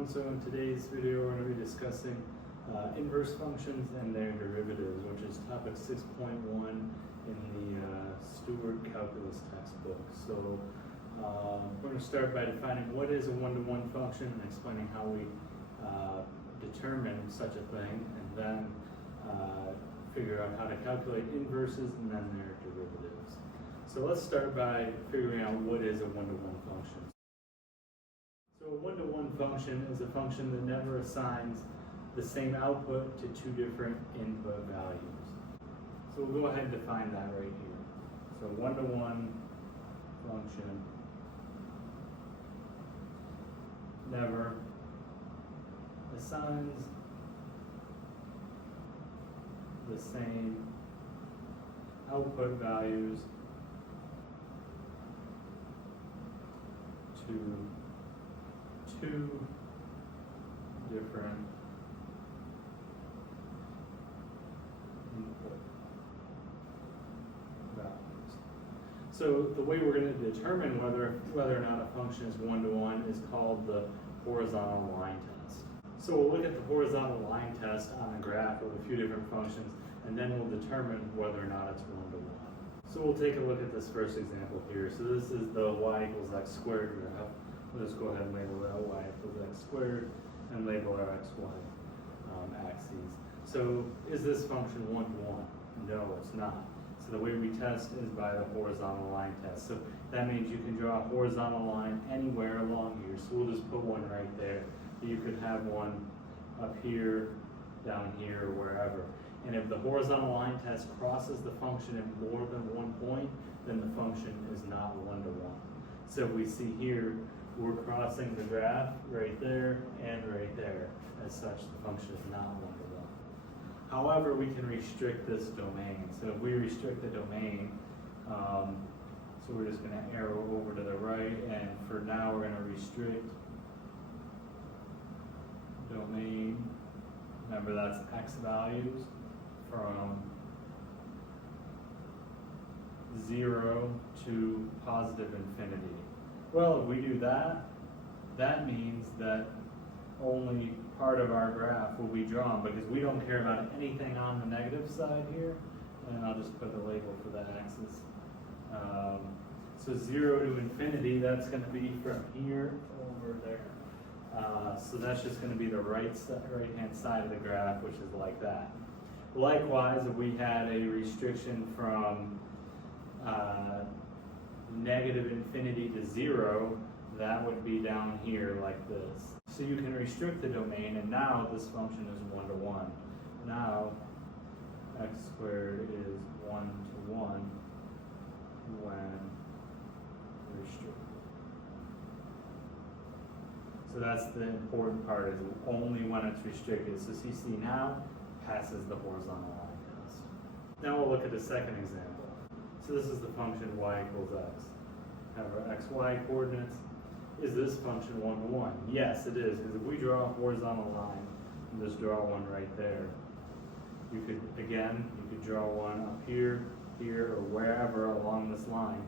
everyone. So in today's video we're going to be discussing inverse functions and their derivatives, which is topic 6.1 in the Stewart Calculus textbook. So we're going to start by defining what is a one-to-one function and explaining how we determine such a thing, and then figure out how to calculate inverses and then their derivatives. So let's start by figuring out what is a one-to-one function. So a one-to-one function is a function that never assigns the same output to two different input values. So we'll go ahead and define that right here. So one-to-one function never assigns the same output values to two different input values. So the way we're going to determine whether or not a function is one-to-one is called the horizontal line test. So we'll look at the horizontal line test on a graph of a few different functions, and then we'll determine whether or not it's one-to-one. So we'll take a look at this first example here. So this is the y equals x squared graph. We'll just go ahead and label that y equals x squared and label our xy axes. So is this function one-to-one? No, it's not. So the way we test is by the horizontal line test. So that means you can draw a horizontal line anywhere along here. So we'll just put one right there. You could have one up here, down here, or wherever. And if the horizontal line test crosses the function at more than 1 point, then the function is not one-to-one. So we see here, we're crossing the graph right there and right there. As such, the function is not one-to-one. However, we can restrict this domain. So if we restrict the domain, so we're just going to arrow over to the right, and for now we're going to restrict domain. Remember, that's x values from 0 to positive infinity. Well, if we do that, that means that only part of our graph will be drawn, because we don't care about anything on the negative side here. And I'll just put a label for that axis. So 0 to infinity, that's going to be from here over there. So that's just going to be the right-hand side of the graph, which is like that. Likewise, if we had a restriction from negative infinity to 0, that would be down here like this. So you can restrict the domain, and now this function is one-to-one. Now x squared is one-to-one when restricted. So that's the important part, is only when it's restricted. So CC now passes the horizontal line test. Now we'll look at the second example. So this is the function y equals x. Have our xy coordinates. Is this function one-to-one? Yes, it is, because if we draw a horizontal line, and just draw one right there, you could draw one up here, here, or wherever along this line.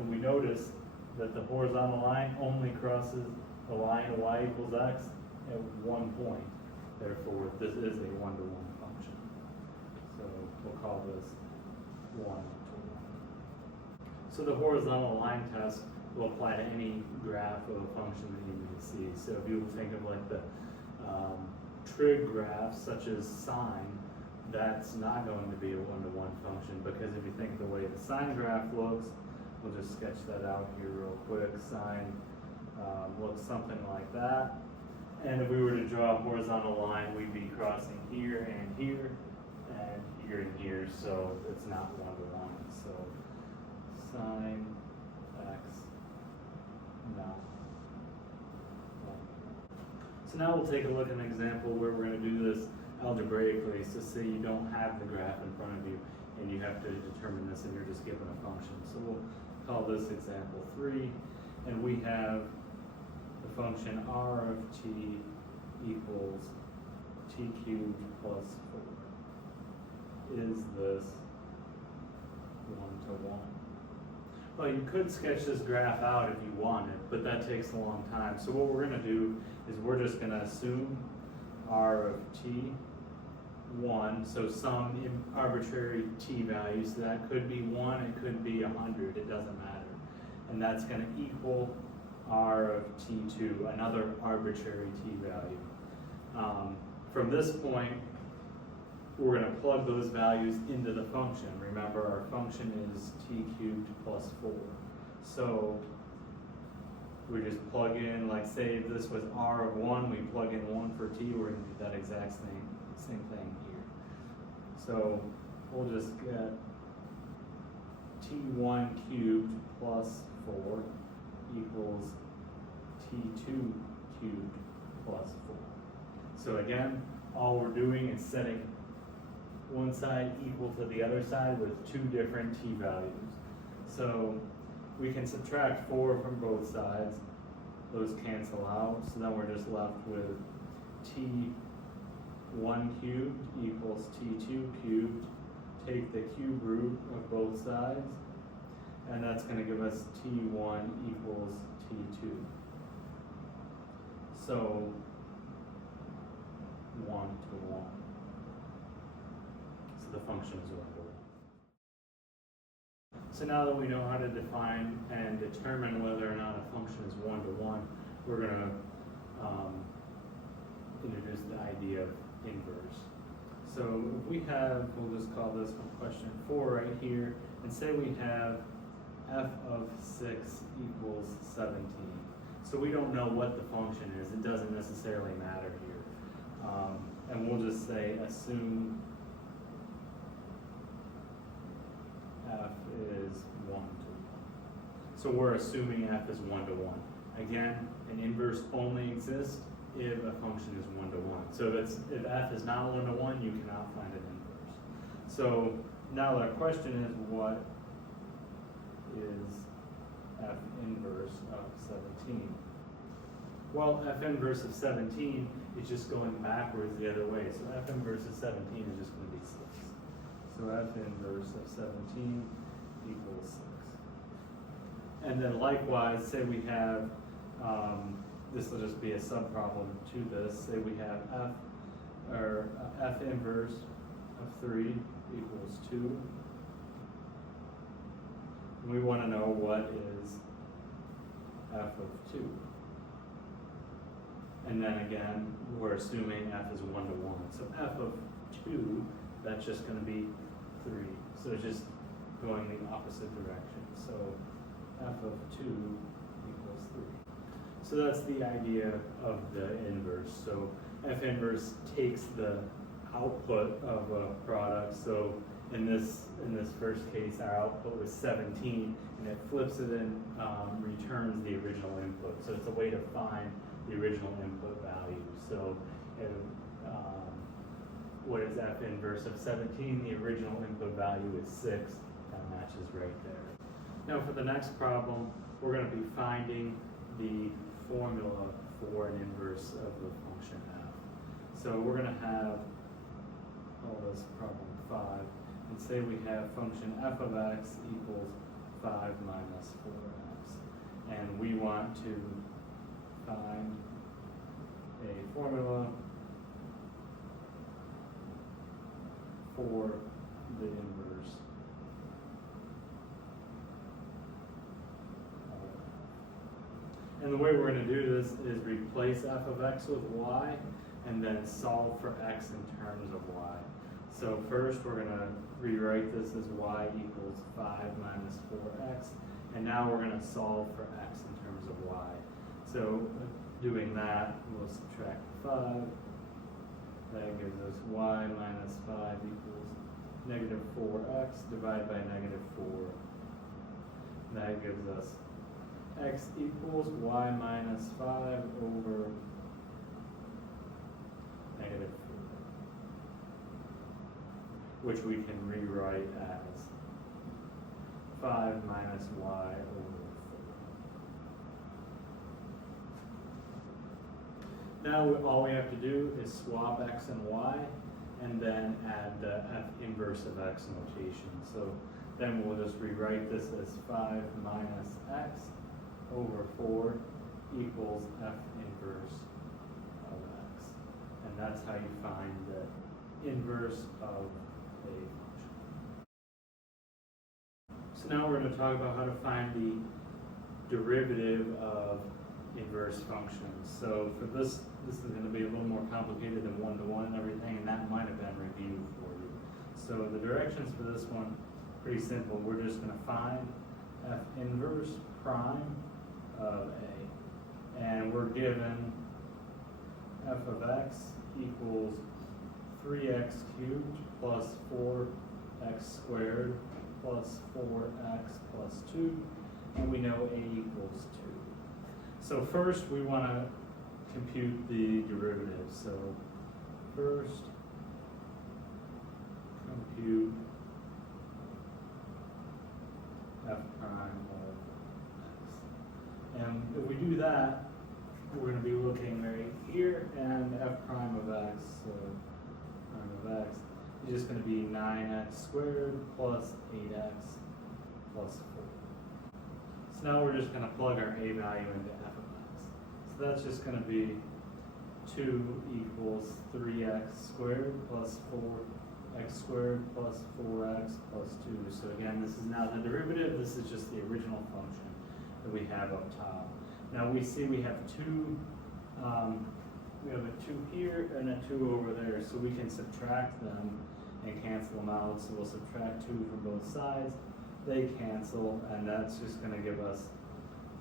And we notice that the horizontal line only crosses the line y equals x at 1 point. Therefore, this is a one-to-one function. So we'll call this one-to-one. So the horizontal line test will apply to any graph of a function that you may see. So if you think of like the trig graphs, such as sine, that's not going to be a one-to-one function, because if you think of the way the sine graph looks, we'll just sketch that out here real quick. Sine looks something like that. And if we were to draw a horizontal line, we'd be crossing here and here and here and here, so it's not one-to-one. So sine x not one. So now we'll take a look at an example where we're going to do this algebraically. So say you don't have the graph in front of you and you have to determine this, and you're just given a function. So we'll call this example 3, and we have the function r of t equals t cubed plus 4. Is this one-to-one? Well, you could sketch this graph out if you wanted, but that takes a long time. So what we're gonna do is we're just gonna assume R of t1, so some arbitrary t value, so that could be 1, it could be 100, it doesn't matter. And that's gonna equal R of t2, another arbitrary t value. From this point, we're going to plug those values into the function. Remember, our function is t cubed plus 4. So we just plug in, like say if this was R of 1, we plug in 1 for t, we're going to do that exact same thing here. So we'll just get t1 cubed plus 4 equals t2 cubed plus 4. So again, all we're doing is setting one side equal to the other side with two different t values. So we can subtract 4 from both sides. Those cancel out. So then we're just left with t1 cubed equals t2 cubed. Take the cube root of both sides, and that's going to give us t1 equals t2. So 1 to 1. So the function is 1 to 1. So now that we know how to define and determine whether or not a function is 1 to 1, we're going to introduce the idea of inverse. So if we have, we'll just call this one question 4 right here, and say we have f of 6 equals 17. So we don't know what the function is. It doesn't necessarily matter here. And we'll just say assume f is 1 to 1. So we're assuming f is 1 to 1. Again, an inverse only exists if a function is 1 to 1. So if f is not 1 to 1, you cannot find an inverse. So now the question is, what is f inverse of 17? Well, f inverse of 17 is just going backwards the other way. So f inverse of 17 is just going to be 6. So f inverse of 17 equals 6. And then likewise, say we have, this will just be a subproblem to this. Say we have f inverse of 3 equals 2. And we want to know what is f of 2. And then again, we're assuming f is 1 to 1. So f of 2, that's just going to be 3. So it's just going the opposite direction. So f of 2 equals 3. So that's the idea of the inverse. So f inverse takes the output of a product. So in this first case, our output was 17, and it flips it and returns the original input. So it's a way to find the original input value. So what is f inverse of 17? The original input value is 6. That matches right there. Now for the next problem, we're going to be finding the formula for an inverse of the function f. So we're going to have, call this problem 5, and say we have function f of x equals 5 minus 4x. And we want to find a formula for the inverse of f. And the way we're going to do this is replace f of x with y and then solve for x in terms of y. So first we're going to rewrite this as y equals 5 minus 4x, and now we're going to solve for x in terms of y. So doing that, we'll subtract 5. That gives us y minus 5 equals negative 4x divided by negative 4. That gives us x equals y minus 5 over negative 4, which we can rewrite as 5 minus y over 4. Now all we have to do is swap x and y, and then add the f inverse of x notation. So then we'll just rewrite this as 5 minus x over 4 equals f inverse of x. And that's how you find the inverse of a function. So now we're going to talk about how to find the derivative of inverse functions. So for this is going to be a little more complicated than one-to-one and everything, and that might have been reviewed for you. So the directions for this one, pretty simple. We're just going to find f inverse prime of a, and we're given f of x equals 3x cubed plus 4x squared plus 4x plus 2, and we know a equals 2. So first we want to compute the derivative. So first compute f prime of x. And if we do that, we're going to be looking right here, and f prime of x, so prime of x, is just going to be 9x squared plus 8x plus 4. So now we're just going to plug our a value into f of x. So that's just going to be 2 equals 3x squared plus 4x squared plus 4x plus 2. So again, this is now the derivative. This is just the original function that we have up top. Now we see we have two, we have a 2 here and a 2 over there, so we can subtract them and cancel them out. So we'll subtract 2 from both sides. They cancel, and that's just going to give us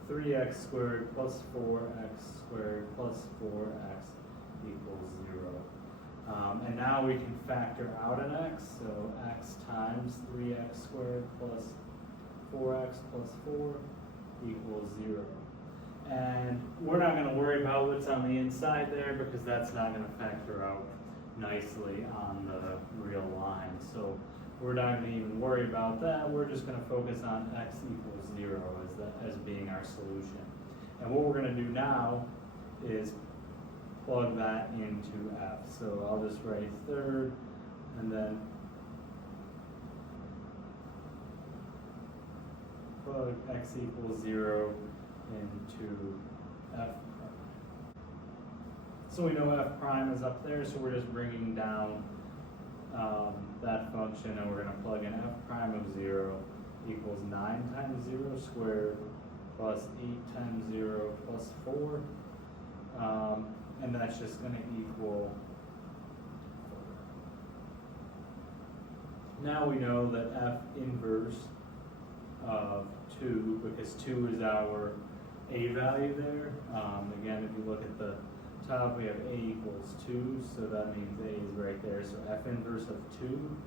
3x squared plus 4x squared plus 4x equals 0. And now we can factor out an x, so x times 3x squared plus 4x plus 4 equals 0. And we're not going to worry about what's on the inside there because that's not going to factor out nicely on the real line. So we're not going to even worry about that. We're just going to focus on x equals 0 as being our solution. And what we're going to do now is plug that into f. So I'll just write third and then plug x equals 0 into f prime. So we know f prime is up there, so we're just bringing down that function, and we're going to plug in f prime of 0 equals 9 times 0 squared plus 8 times 0 plus 4, and that's just going to equal 4. Now we know that f inverse of 2, because 2 is our a value there. Again, if you look at the top, we have a equals 2, so that means a is right there. So f inverse of 2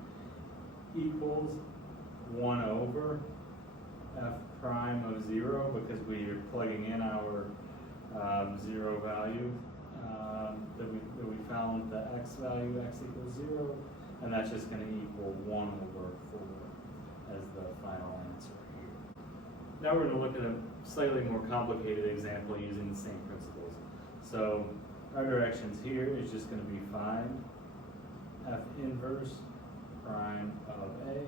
equals 1 over f prime of 0, because we are plugging in our 0 value that we found the x value, x equals 0, and that's just going to equal 1 over 4 as the final answer here. Now we're going to look at a slightly more complicated example using the same principles. So our directions here is just going to be find f inverse prime of a,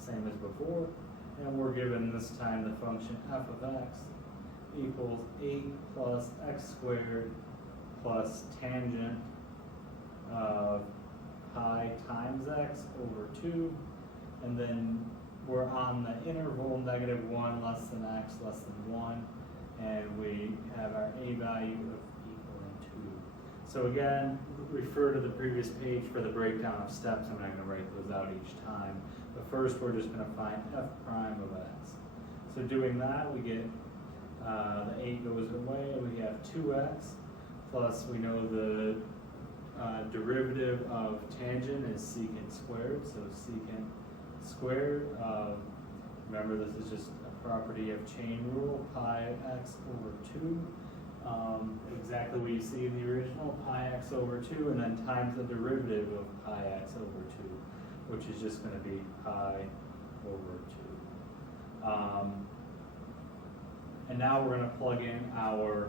same as before, and we're given this time the function f of x equals 8 plus x squared plus tangent of pi times x over 2, and then we're on the interval -1 less than x less than 1, and we have our a value of equaling 2. So again, refer to the previous page for the breakdown of steps. I'm not going to write those out each time, but first we're just going to find f prime of x. So doing that, we get the 8 goes away, we have 2x, plus we know the derivative of tangent is secant squared, so secant squared, remember this is just a property of chain rule, pi x over 2, exactly what you see in the original, pi x over 2, and then times the derivative of pi x over 2, which is just going to be pi over 2. And now we're going to plug in our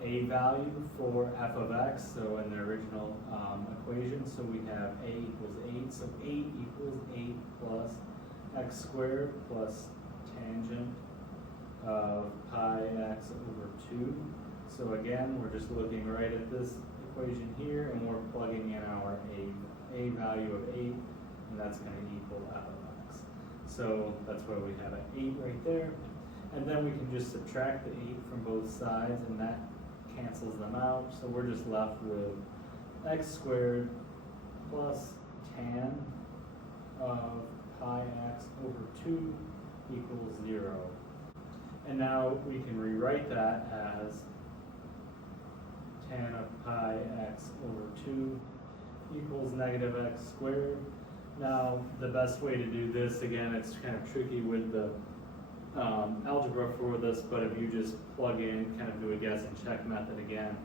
a value for f of x, so in the original equation, so we have a equals 8, so 8 equals 8 plus x squared plus tangent of pi x over 2. So again, we're just looking right at this equation here, and we're plugging in our a value of 8, and that's going to equal f of x. So that's why we have an 8 right there. And then we can just subtract the 8 from both sides, and that cancels them out. So we're just left with x squared plus tan of pi x over 2 equals 0. And now we can rewrite that as tan of pi x over 2 equals negative x squared. Now, the best way to do this, again, it's kind of tricky with the algebra for this, but if you just plug in, kind of do a guess and check method again,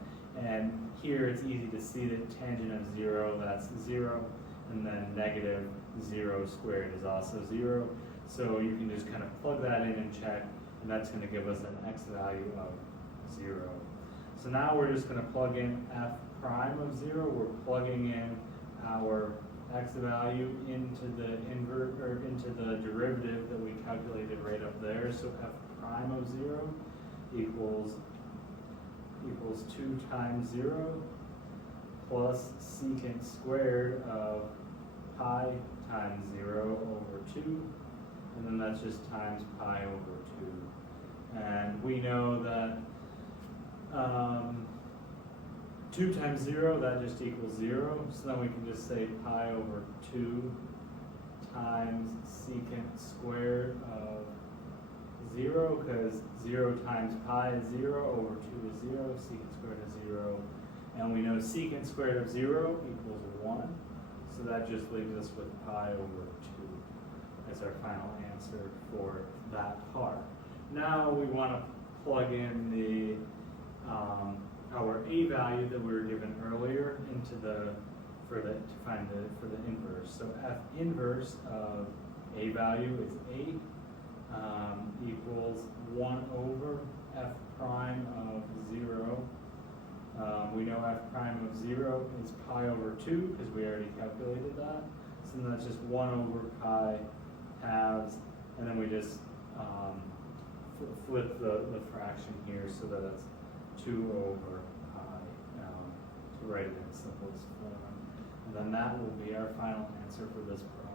and here it's easy to see that tangent of 0, that's 0, and then negative 0 squared is also 0. So you can just kind of plug that in and check, and that's going to give us an x value of 0. So now we're just going to plug in f prime of 0. We're plugging in our x value into the into the derivative that we calculated right up there. So f prime of 0 equals 2 times 0 plus secant squared of pi times 0 over 2, and then that's just times pi over 2. And we know that 2 times 0, that just equals 0, so then we can just say pi over 2 times secant squared of 0, because 0 times pi is 0, over 2 is 0, secant squared is 0, and we know secant squared of 0 equals 1, so that just leaves us with pi over 2 as our final answer for that part. Now we want to plug in the our a value that we were given earlier into the for the inverse. So f inverse of a value is 8 equals 1 over f prime of 0. We know f prime of 0 is pi over 2 because we already calculated that. So then that's just 1 over pi halves, and then we just flip the fraction here so that it's 2 over pi to write it in simplest form. And then that will be our final answer for this problem.